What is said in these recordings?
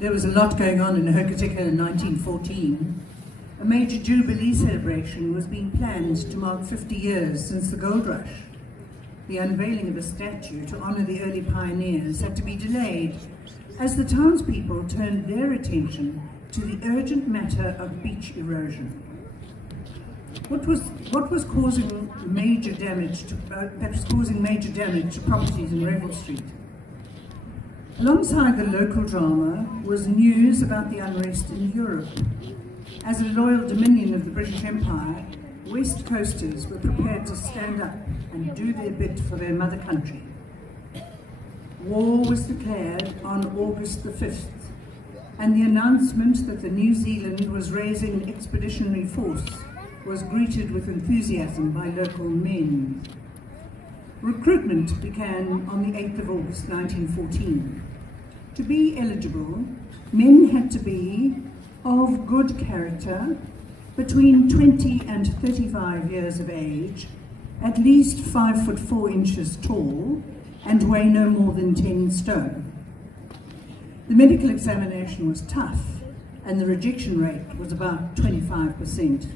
There was a lot going on in Hokitika in 1914. A major Jubilee celebration was being planned to mark 50 years since the gold rush. The unveiling of a statue to honour the early pioneers had to be delayed as the townspeople turned their attention to the urgent matter of beach erosion. What was causing major damage to properties in Revel Street? Alongside the local drama was news about the unrest in Europe. As a loyal dominion of the British Empire, West Coasters were prepared to stand up and do their bit for their mother country. War was declared on August the 5th, and the announcement that the New Zealand was raising an expeditionary force was greeted with enthusiasm by local men. Recruitment began on the 8th of August 1914. To be eligible, men had to be of good character, between 20 and 35 years of age, at least 5 foot 4 inches tall, and weigh no more than 10 stone. The medical examination was tough, and the rejection rate was about 25%.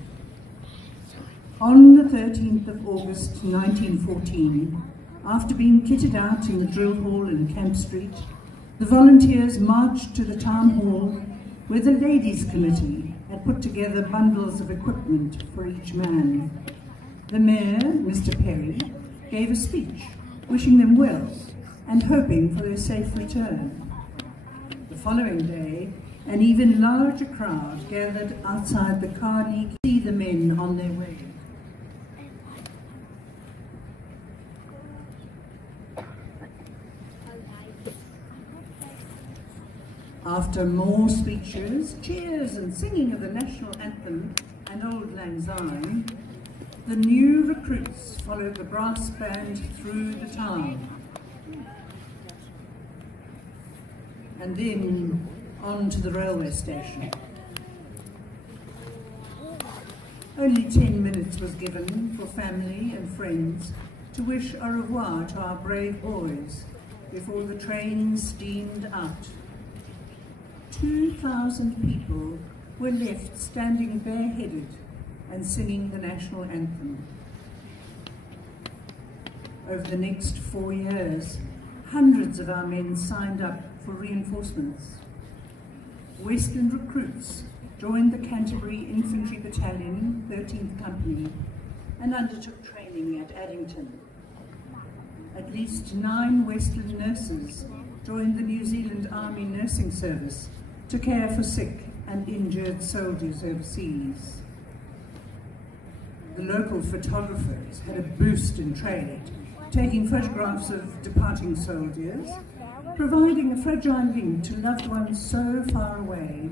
On the 13th of August 1914, after being kitted out in the drill hall in Camp Street, the volunteers marched to the town hall where the ladies' committee had put together bundles of equipment for each man. The mayor, Mr. Perry, gave a speech, wishing them well and hoping for their safe return. The following day, an even larger crowd gathered outside the Carly to see the men on their way. After more speeches, cheers and singing of the national anthem and Auld Lang Syne, the new recruits followed the brass band through the town. And then on to the railway station. Only 10 minutes was given for family and friends to wish au revoir to our brave boys before the train steamed out. 2,000 people were left standing bareheaded and singing the national anthem. Over the next 4 years, hundreds of our men signed up for reinforcements. Western recruits joined the Canterbury Infantry Battalion, 13th Company, and undertook training at Addington. At least 9 Western nurses joined the New Zealand Army Nursing Service to care for sick and injured soldiers overseas. The local photographers had a boost in trade, taking photographs of departing soldiers, providing a fragile link to loved ones so far away.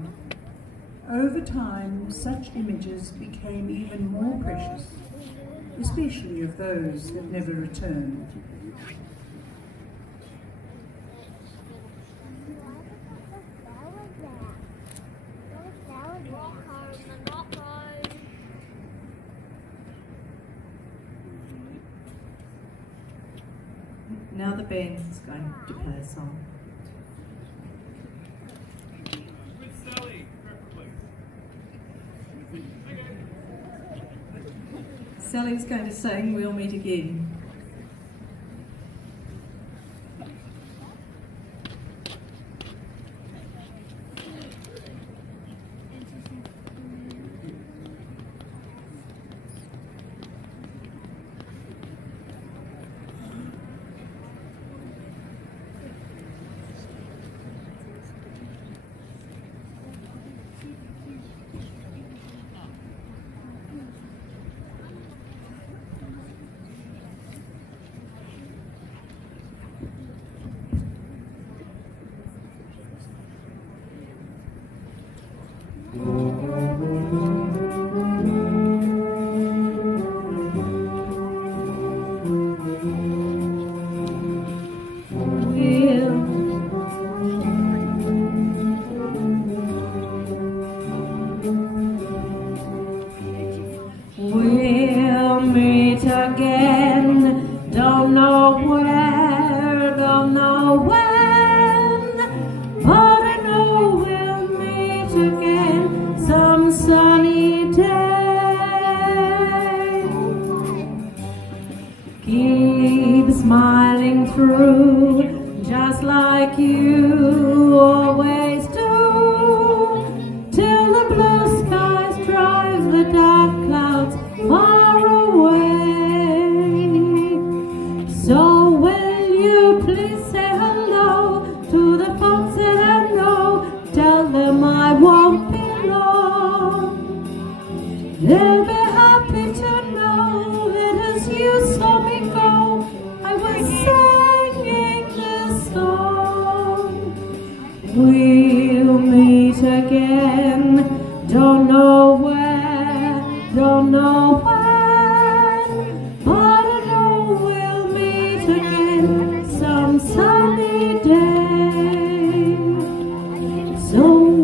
Over time, such images became even more precious, especially of those that never returned. Now the band is going to play a song. With Sally, Sally's going to sing We'll Meet Again. We'll meet again, don't know where, don't know when, but I know we'll meet again some sunny day. Keep smiling through, just like you always do, till the blue skies drive the dark clouds far away. So will you please say hello to the folks that I know, tell them I won't be long. They'll be happy to know that as you saw me go, I was singing this song. We'll meet again, don't know where, don't know when, but I know we'll meet again some sunny day. So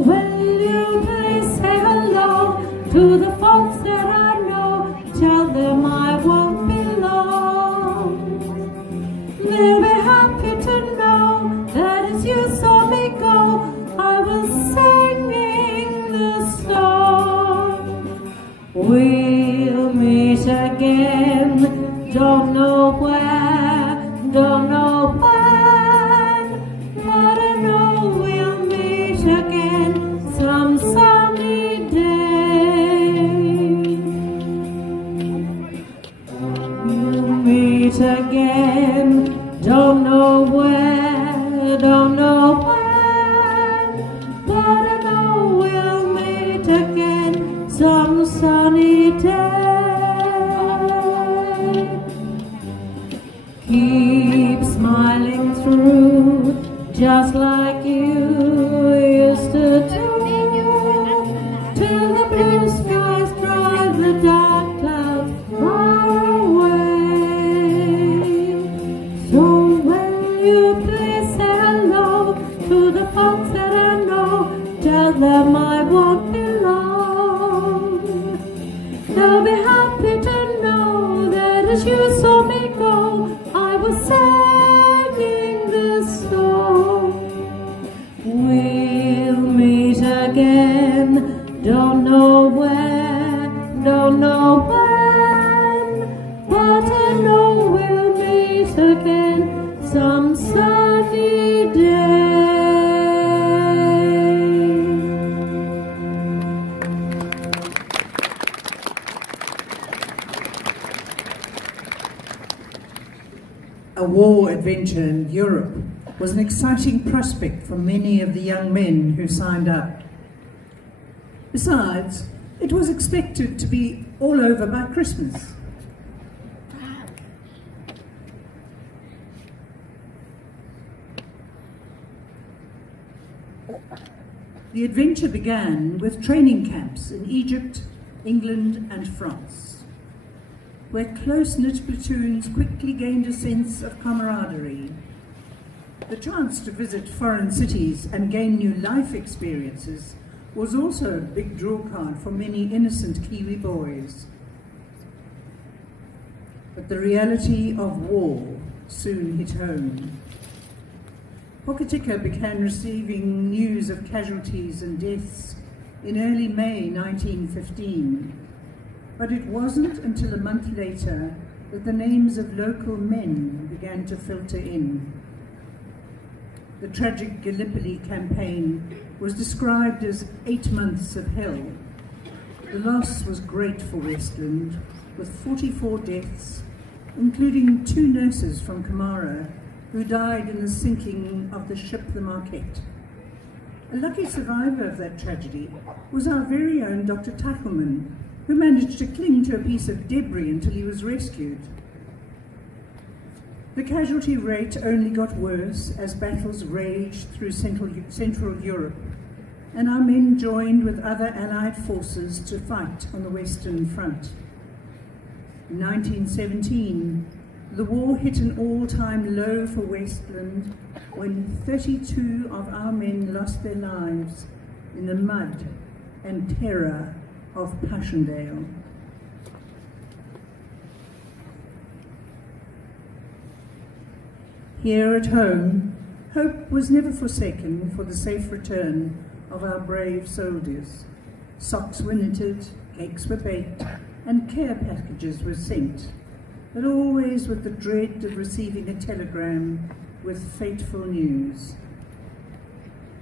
will you please say hello to the folks that I know, tell them I won't be long. They'll be happy to know that as you saw me go, I was singing this song. We'll meet again, don't know where, don't know when, but I know we'll meet again some sunny day. We'll meet again, don't know where, don't know when, but I know we'll meet again some sunny day. Keep smiling through, just like you used to do, till the blue skies drive the dark clouds far away. So will you please say hello to the folks that I know, tell them I won't be long. They'll be happy to know that as you saw me go, I was singing this song. We'll meet again, don't know where, don't know when, but I know we'll meet again some sunny day. A war adventure in Europe was an exciting prospect for many of the young men who signed up. Besides, it was expected to be all over by Christmas. The adventure began with training camps in Egypt, England and France, where close-knit platoons quickly gained a sense of camaraderie. The chance to visit foreign cities and gain new life experiences was also a big draw card for many innocent Kiwi boys. But the reality of war soon hit home. Hokitika began receiving news of casualties and deaths in early May 1915, but it wasn't until a month later that the names of local men began to filter in. The tragic Gallipoli campaign was described as 8 months of hell. The loss was great for Westland, with 44 deaths, including 2 nurses from Kamara, who died in the sinking of the ship the Marquette. A lucky survivor of that tragedy was our very own Dr. Takelman, who managed to cling to a piece of debris until he was rescued. The casualty rate only got worse as battles raged through Central Europe, and our men joined with other Allied forces to fight on the Western Front. In 1917, the war hit an all-time low for Westland when 32 of our men lost their lives in the mud and terror of Passchendaele. Here at home, hope was never forsaken for the safe return of our brave soldiers. Socks were knitted, cakes were baked, and care packages were sent, but always with the dread of receiving a telegram with fateful news.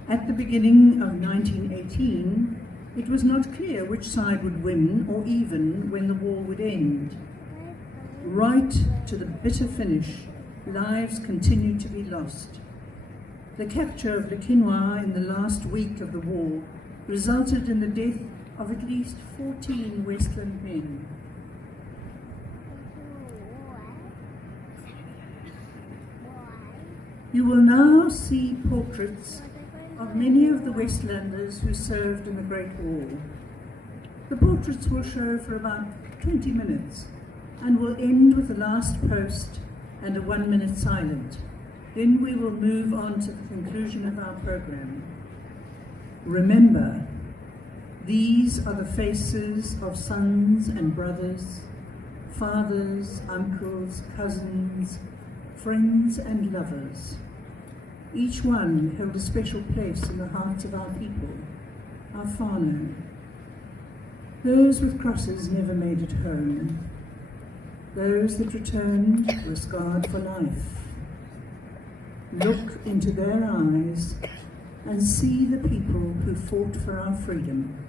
At the beginning of 1918, it was not clear which side would win or even when the war would end. Right to the bitter finish, lives continued to be lost. The capture of Le Quinois in the last week of the war resulted in the death of at least 14 Westland men. You will now see portraits of many of the Westlanders who served in the Great War. The portraits will show for about 20 minutes and will end with the last post and a 1-minute silent. Then we will move on to the conclusion of our program. Remember, these are the faces of sons and brothers, fathers, uncles, cousins, friends and lovers. Each one held a special place in the hearts of our people, our whānau. Those with crosses never made it home. Those that returned were scarred for life. Look into their eyes and see the people who fought for our freedom.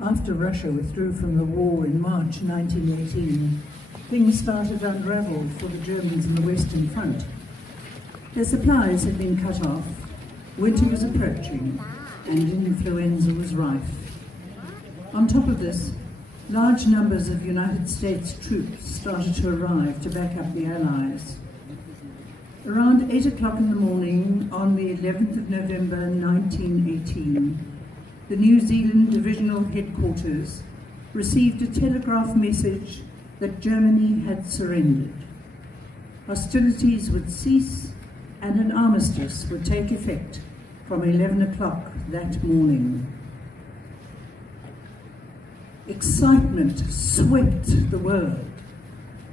After Russia withdrew from the war in March 1918, things started to unravel for the Germans in the Western Front. Their supplies had been cut off, winter was approaching, and influenza was rife. On top of this, large numbers of United States troops started to arrive to back up the Allies. Around 8 o'clock in the morning on the 11th of November 1918, the New Zealand Divisional Headquarters received a telegraph message that Germany had surrendered. Hostilities would cease and an armistice would take effect from 11 o'clock that morning. Excitement swept the world.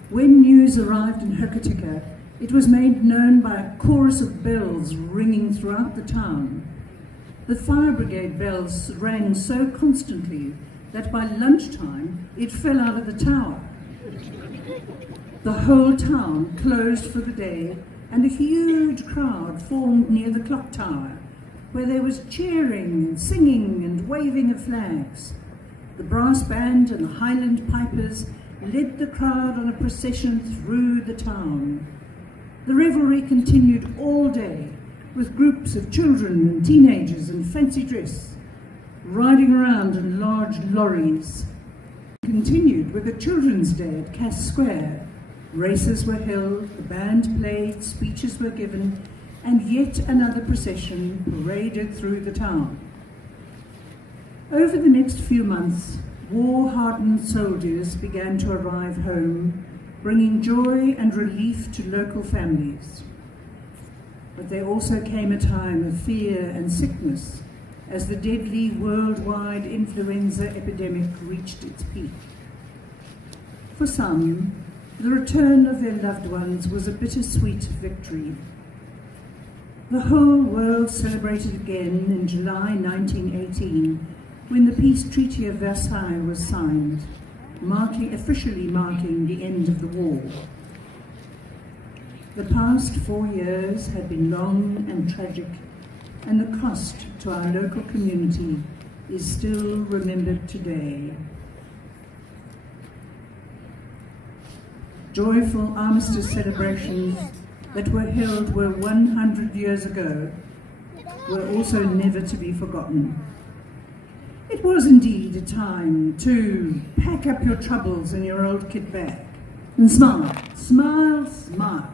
When news arrived in Hokitika, it was made known by a chorus of bells ringing throughout the town. The fire brigade bells rang so constantly that by lunchtime it fell out of the tower. The whole town closed for the day, and a huge crowd formed near the clock tower, where there was cheering, singing, and waving of flags. The brass band and the Highland pipers led the crowd on a procession through the town. The revelry continued all day, with groups of children and teenagers in fancy dress, riding around in large lorries. It continued with a Children's Day at Cass Square. Races were held, the band played, speeches were given, and yet another procession paraded through the town. Over the next few months, war-hardened soldiers began to arrive home, bringing joy and relief to local families. But there also came a time of fear and sickness as the deadly worldwide influenza epidemic reached its peak. For some, the return of their loved ones was a bittersweet victory. The whole world celebrated again in July 1918 when the Peace Treaty of Versailles was signed, officially marking the end of the war. The past 4 years had been long and tragic, and the cost to our local community is still remembered today. Joyful armistice celebrations that were held 100 years ago were also never to be forgotten. It was indeed a time to pack up your troubles in your old kit bag and smile, smile, smile.